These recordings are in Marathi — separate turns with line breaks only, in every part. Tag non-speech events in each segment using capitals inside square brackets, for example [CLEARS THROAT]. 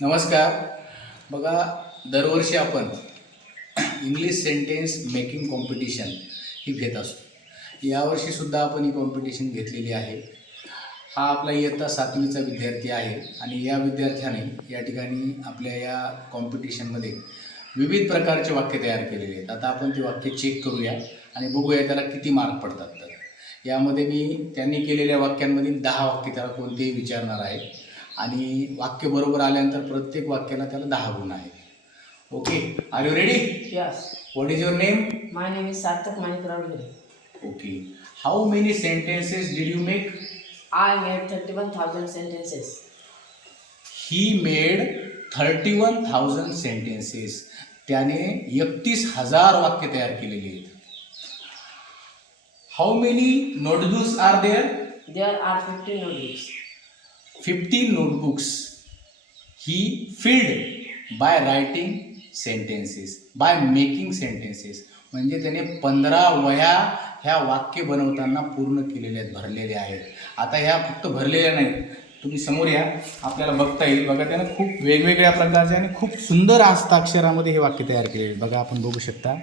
नमस्कार. बघा दरवर्षी आपण इंग्लिश सेंटेन्स मेकिंग कॉम्पिटिशन ही घेत असतो. यावर्षीसुद्धा आपण ही कॉम्पिटिशन घेतलेली आहे. हा आपला इयत्ता सातवीचा विद्यार्थी आहे आणि या विद्यार्थ्याने या ठिकाणी आपल्या या कॉम्पिटिशनमध्ये विविध प्रकारचे वाक्य तयार केलेले आहेत. आता आपण ते वाक्य चेक करूया आणि बघूया त्याला किती मार्क पडतात तर. यामध्ये मी त्यांनी केलेल्या वाक्यांमधील दहा वाक्य त्याला कोणतेही विचारणार आहे. आणि वाक्य बरोबर आल्यानंतर प्रत्येक वाक्याला त्याला दहा गुण आहेत. Okay are you ready
Yes.
What is your name
My name is Sarthak Manikravgare.
Okay how many sentences did you make
I made 31,000 sentences.
He made thirty one thousand sentences त्याने एकतीस हजार वाक्य तयार केलेली आहेत. How many notebooks are there
There are 15 notebooks.
Fifty notebooks he filled by writing sentences by making sentences म्हणजे त्याने पंधरा वह्या ह्या वाक्य बनवताना पूर्ण केलेल्या आहेत भरलेल्या आहेत. आता ह्या फक्त भरलेल्या नाहीत. तुम्ही समोर या आपल्याला बघता येईल. बघा त्यानं खूप वेगवेगळ्या प्रकारचे आणि खूप सुंदर हस्ताक्षरामध्ये हे वाक्य तयार केलेले बघा आपण बघू शकता.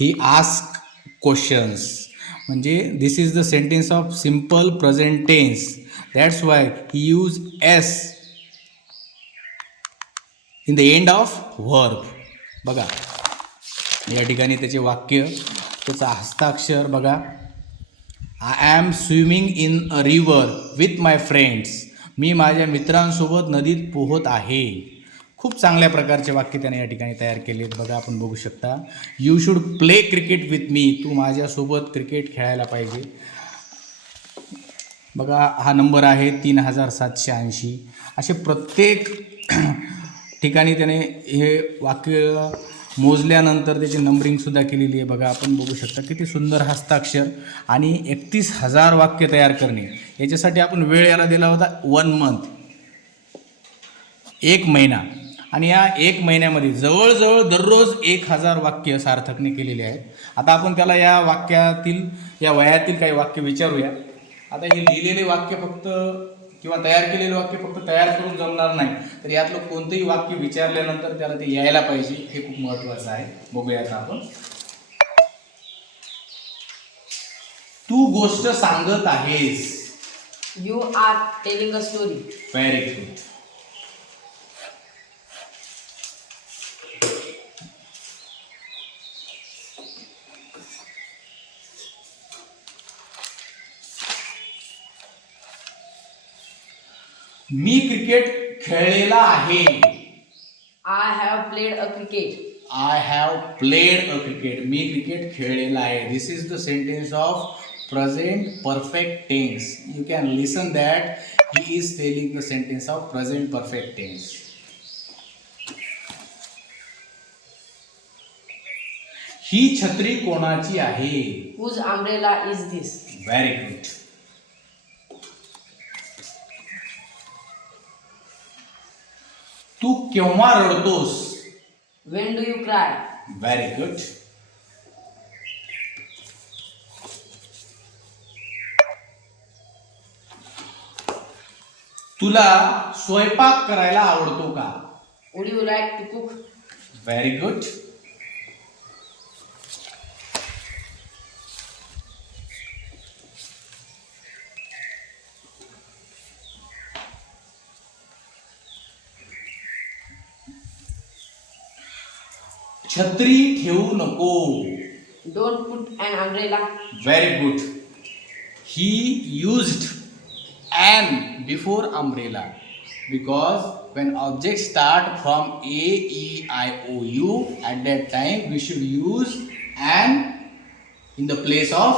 ही आस्क क्वेश्चन्स म्हणजे this is the sentence of simple present tense that's why he use s in the end of work बघा या ठिकाणी त्याचे वाक्य त्याचा हस्ताक्षर बघा. I am swimming in a river with my friends मी माझ्या मित्रांसोबत नदीत पोहत आहे. खूप चांगल्या प्रकारचे वाक्य त्याने या ठिकाणी तयार केले आहेत बघा आपण बघू शकता. You should play cricket with me तू माझ्यासोबत क्रिकेट खेळायला पाहिजे. बघा हा नंबर आहे तीन हजार सातशे ऐंशी. असे प्रत्येक [CLEARS THROAT] ठिकाणी त्याने हे वाक्य मोजल्यानंतर त्याची नंबरिंगसुद्धा केलेली आहे. बघा आपण बघू शकता किती सुंदर हस्ताक्षर आणि एकतीस हजार वाक्य तयार करणे. याच्यासाठी आपण वेळ याला दिला होता वन मंथ एक महिना. आणि या एक महिन्यामध्ये जवळजवळ दररोज एक हजार वाक्य सार्थकने केलेले आहेत. आता आपण त्याला या वाक्यातील या वयातील काही वाक्य विचारूया. आता हे लिहिलेले वाक्य फक्त किंवा तयार केलेले वाक्य फक्त तयार करून जमणार नाही. तर यातलं कोणतंही वाक्य विचारल्यानंतर त्याला ते यायला पाहिजे. हे खूप महत्त्वाचं आहे. बघूया आता आपण. तू गोष्ट सांगत आहेस.
You are telling a story.
Very good me cricket खेळलेला आहे.
I have played a cricket.
I have played a cricket me cricket खेळलेला आहे. This is the sentence of present perfect tense you can listen that he is telling the sentence of present perfect tense ही छत्री कोणाची आहे?
Whose umbrella is this
very good तू केव्हा रडतोस?
When do you cry
very good तुला स्वयंपाक करायला आवडतो का?
Would you like to cook
very good छत्री ठेवू नको
Don't put an umbrella.
Very good. He used an before umbrella because when objects start from A, E, I, O, U, at that time we should use an in the place of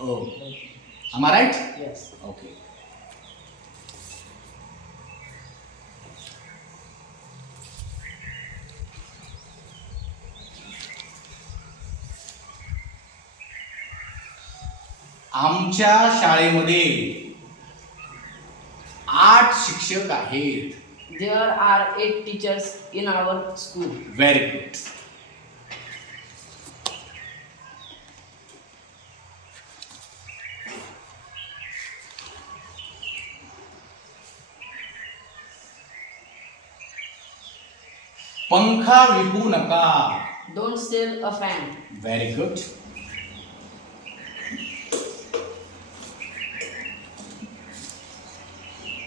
O. Am I right?
Yes.
Okay. आमच्या शाळेमध्ये आठ शिक्षक आहेत.
There are eight teachers in our school
very good पंखा विकू नका.
Don't sell a fan
very good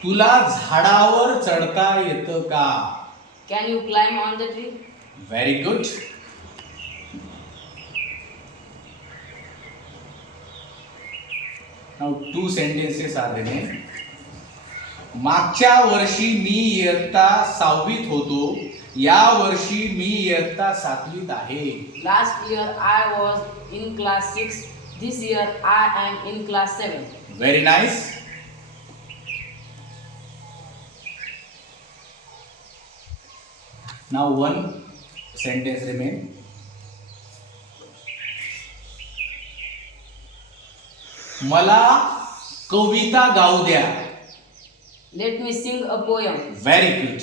तुला झाडावर चढता येतं का
Can you climb on the tree?
Very good two sentences are देणे मागच्या वर्षी मी इयत्ता सहावीत होतो या वर्षी मी इयत्ता सातवीत आहे
Last year I was in class 6. This year I am in class 7.
Very nice now one sentence remain मला कविता गाऊ द्या.
Let me sing a poem.
Very good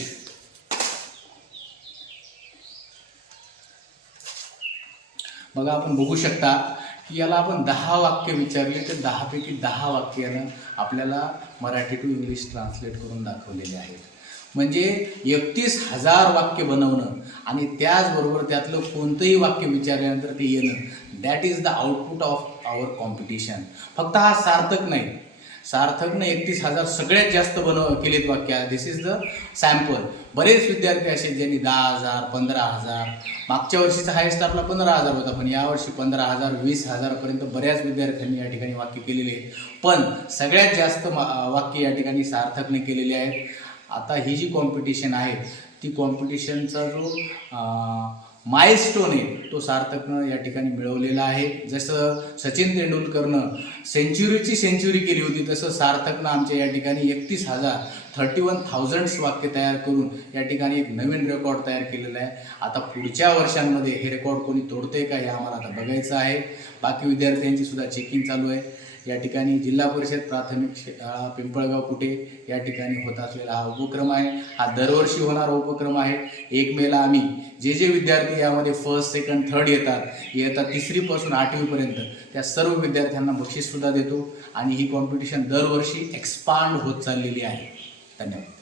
बघा आपण बघू शकता की याला आपण दहा वाक्य विचारले तर दहापैकी दहा वाक्यानं आपल्याला मराठी टू इंग्लिश ट्रान्सलेट करून दाखवलेले आहेत. म्हणजे एकतीस हजार वाक्य बनवणं आणि त्याचबरोबर त्यातलं कोणतंही वाक्य विचारल्यानंतर ते येणं. That is the output of our competition फक्त हा सार्थक नाही. सार्थकनं एकतीस हजार सगळ्यात जास्त बनव केलेत वाक्य. दिस इज द सॅम्पल बरेच विद्यार्थी असे ज्यांनी दहा हजार पंधरा हजार मागच्या वर्षीचा हायेस्ट आपला पंधरा हजार होता पण यावर्षी पंधरा हजार वीस हजारपर्यंत बऱ्याच विद्यार्थ्यांनी या ठिकाणी वाक्य केलेले आहेत. पण सगळ्यात जास्त मा- वाक्य या ठिकाणी सार्थकने केलेले आहेत. आता ही जी कॉम्पिटिशन आहे ती कॉम्पिटिशनचा जो मायस्टोन आहे तो सार्थकनं या ठिकाणी मिळवलेला आहे. जसं सचिन तेंडुलकरनं सेंच्युरीची सेंच्युरी केली होती तसं सार्थकनं आमच्या या ठिकाणी एकतीस हजार थर्टी वन थाउजंड्स वाक्य तयार करून या ठिकाणी एक नवीन रेकॉर्ड तयार केलेला आहे. आता पुढच्या वर्षांमध्ये हे रेकॉर्ड कोणी तोडते का हे आम्हाला आता बघायचं आहे. बाकी विद्यार्थ्यांची सुद्धा चेकिंग चालू आहे. या ठिकाणी जिल्हा परिषद प्राथमिक शाळा पिंपळगाव कुठे? या ठिकाणी होत असलेला हा उपक्रम आहे. हा दरवर्षी होणारा उपक्रम आहे. एक मेला आम्ही जे जे विद्यार्थी यामध्ये फर्स्ट सेकंड थर्ड येतात येतात तिसरीपासून आठवीपर्यंत त्या सर्व विद्यार्थ्यांना बक्षीससुद्धा देतो. आणि ही कॉम्पिटिशन दरवर्षी एक्सपांड होत चाललेली आहे. धन्यवाद.